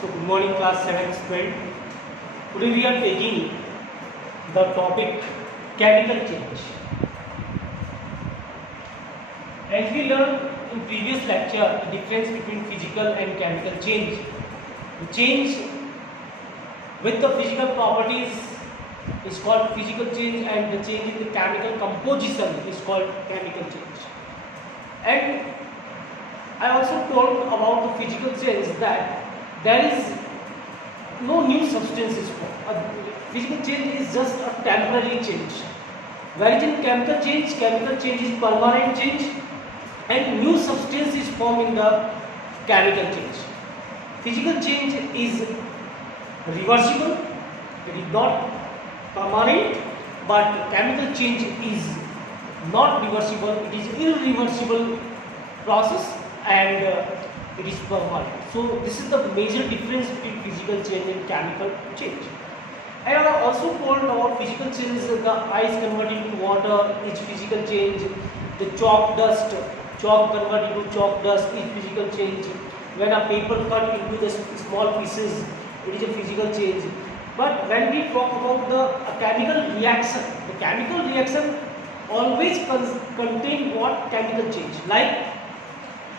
So good morning class 7th student. Today we are taking the topic chemical change. As we learned in previous lecture the difference between physical and chemical change. The change with the physical properties is called physical change and the change in the chemical composition is called chemical change. And I also told about the physical change that there is no new substances formed. Physical change is just a temporary change. Whereas in chemical change is permanent change and new substance is formed in the chemical change. Physical change is reversible, it is not permanent, but chemical change is not reversible, it is irreversible process and it is permanent. So this is the major difference between physical change and chemical change. And I also told about physical change, the ice converted into water is physical change, the chalk converted into chalk dust is physical change, when a paper cut into the small pieces it is a physical change. But when we talk about the chemical reaction, the chemical reaction always contain what chemical change,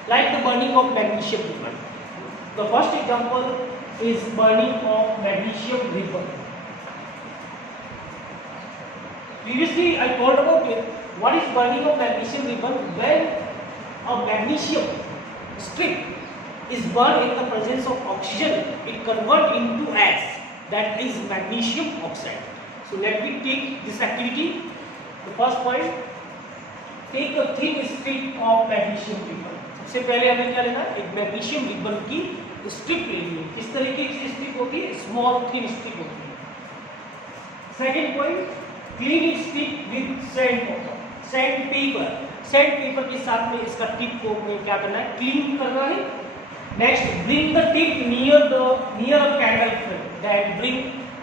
like the burning of magnesium ribbon. The first example is burning of magnesium ribbon. Previously I told about it. What is burning of magnesium ribbon? When a magnesium strip is burned in the presence of oxygen, it converts into ash, that is magnesium oxide. So let me take this activity. The first point, take a thin strip of magnesium ribbon. सबसे पहले हमें क्या लेना है? एक magnesium ribbon की strip लेनी है. किस तरीके की स्ट्रिप होती है? स्मॉल थिन स्ट्रिप होती है. Second point, clean strip with sand paper के साथ में इसका टिप को क्या करना है? क्लीन करना है. Next, bring the tip near a candle flame. That bring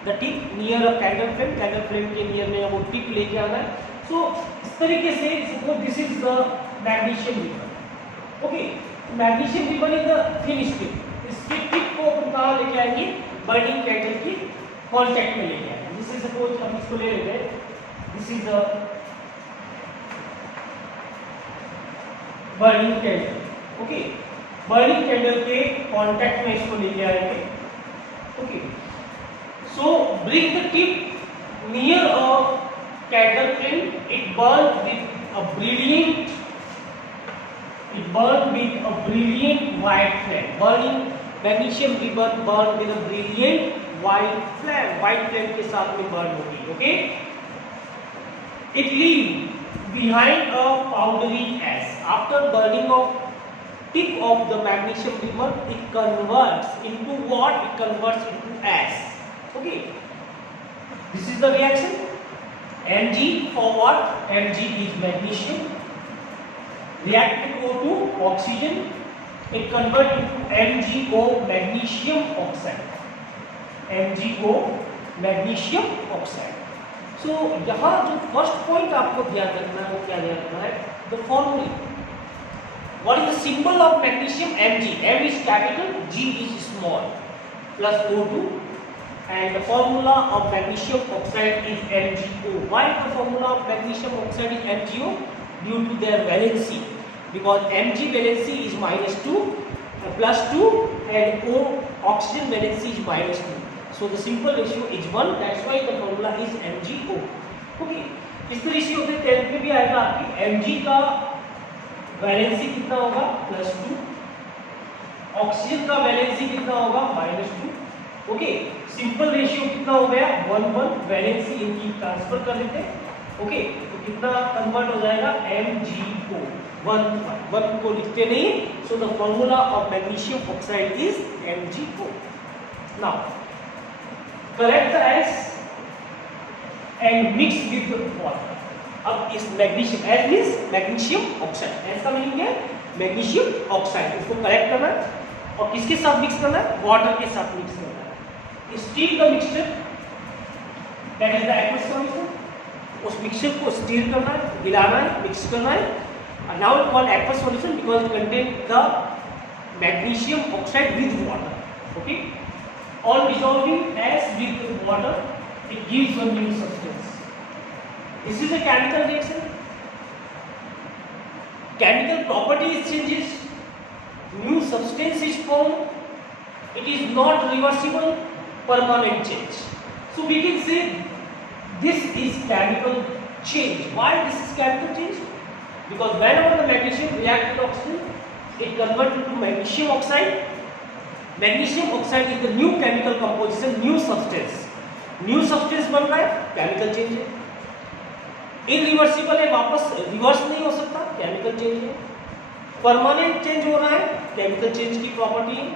the tip near a candle flame. Candle flame के नियर में वो टिप लेके आना है. सो इस तरीके से suppose this is the magnesium ribbon. Okay, magnesium ribbon is the thin strip. इस टिप को अपन कहाँ लेके आएंगे? बर्निंग कैंडल की कांटेक्ट में लेके आएंगे. दिस इज सपोज हम इसको ले लेते हैं. This is the burning candle. Okay, burning candle के कांटेक्ट में इसको लेके आएंगे. Okay, so bring the tip near a candle flame. It burn with a brilliant white flame. Burning magnesium ribbon burn with a brilliant white flame. White flame के साथ में burn होगी. Okay? It leave behind a powdery ash. After burning of tip of the magnesium ribbon, it converts into what? It converts into ash. Okay? This is the reaction. Mg for what? Mg is magnesium. React with O2 oxygen, it convert into MgO magnesium oxide. MgO magnesium oxide. So यहाँ जो first point आपको ध्यान रखना है वो क्या ध्यान रखना है? The formula. What is the symbol of magnesium? Mg. M is capital, G is small. Plus O2, and the formula of magnesium oxide is MgO. Why the formula of magnesium oxide is MgO? Due to their valency, because Mg valency is -2 plus 2 and O oxygen valency is -2. So the simple ratio is 1. That's why the formula is MgO. Okay, इस ratio से 10 पे भी आएगा आपकी Mg का valency कितना होगा? +2. Oxygen का वैलेंसी कितना होगा? -2. ओके, सिंपल रेशियो कितना हो गया? 1:1. वैलेंसी इनकी ट्रांसफर कर देते हैं. ओके, तो कितना कन्वर्ट हो जाएगा? MgO. 1 को लिखते नहीं. So the formula of magnesium oxide is MgO. Now collect the ash and mix with water. अब इस magnesium, ash means magnesium oxide. Ash का मीनिंग है मैग्नीशियम ऑक्साइड. इसको कलेक्ट करना है और किसके साथ मिक्स करना है? वाटर के साथ मिक्स करना है. Stir the mixture, that is the aqueous solution. उस मिक्सचर को स्टीर करना है, मिलाना है, मिक्स करना है. And now it called aqueous solution because it contains the magnesium oxide with water. Okay, on dissolving S with water, it gives a new substance. This is a chemical reaction. Chemical properties changes, new substance is formed. It is not reversible, permanent change. So we can say this is chemical change. Why this is chemical change? Because whenever the magnesium reacts with oxygen, it converts into magnesium oxide. Magnesium oxide is the new chemical composition, new substance. New substance बन रहा है, chemical change है. Irreversible है, वापस reverse नहीं हो सकता, chemical change है. परमानेंट चेंज हो रहा है, केमिकल चेंज की प्रॉपर्टी है.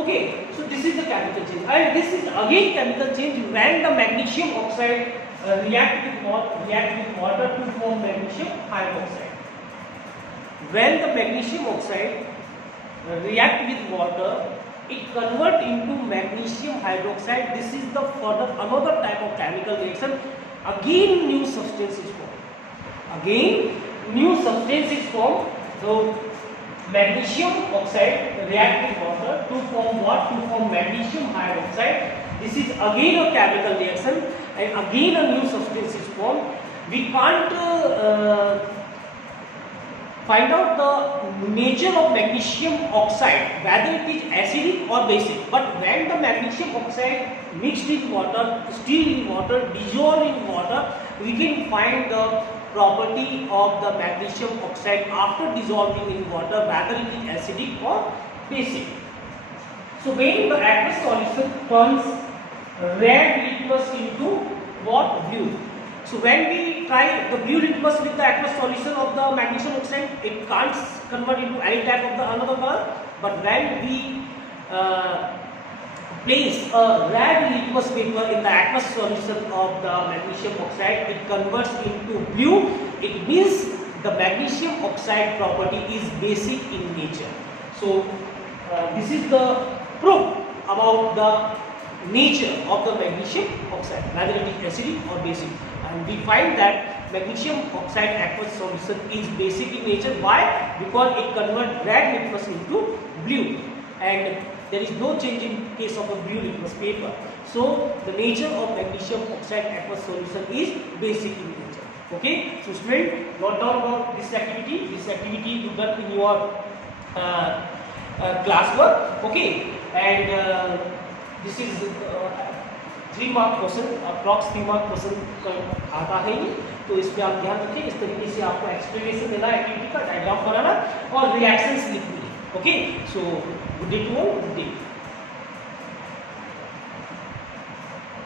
Okay, so this is the chemical change and this is again chemical change when the magnesium oxide react with water to form magnesium hydroxide. When the magnesium oxide react with water, it convert into magnesium hydroxide. This is the further another type of chemical reaction. Again new substance is formed. Again new substance is formed. So magnesium oxide react with water to form what? To form magnesium hydroxide. This is again a chemical reaction and again a new substance is formed. We can't find out the nature of magnesium oxide, whether it is acidic or basic. But when the magnesium oxide mixed in water, still in water, dissolved in water, we can find the property of the magnesium oxide after dissolving in water, whether it is acidic or basic. So when the aqueous solution turns red litmus into what? Blue. So when we try the blue litmus with the aqueous solution of the magnesium oxide, it can't convert into any type of the another color. But when we place a red litmus paper in the aqueous solution of the magnesium oxide, it converts into blue. It means the magnesium oxide property is basic in nature. So this is the proof about the nature of the magnesium oxide, whether it is acidic or basic. And we find that magnesium oxide aqueous solution is basic in nature. Why? Because it converts red litmus into blue, and there is no change in case of a blue litmus paper. So the nature of magnesium oxide aqueous solution is basic in nature. Okay, so student, note down about this activity. This activity you done in your classwork. Okay, and this is 3 mark question, approx 3 mark question आता है ये. तो इसमें आप ध्यान रखें, इस तरीके से आपको एक्सप्लेनेशन देना है, एक्टिविटी का डायग्राम बनाना और रिएक्शंस लिखनी है. Okay, so good day to all, good day.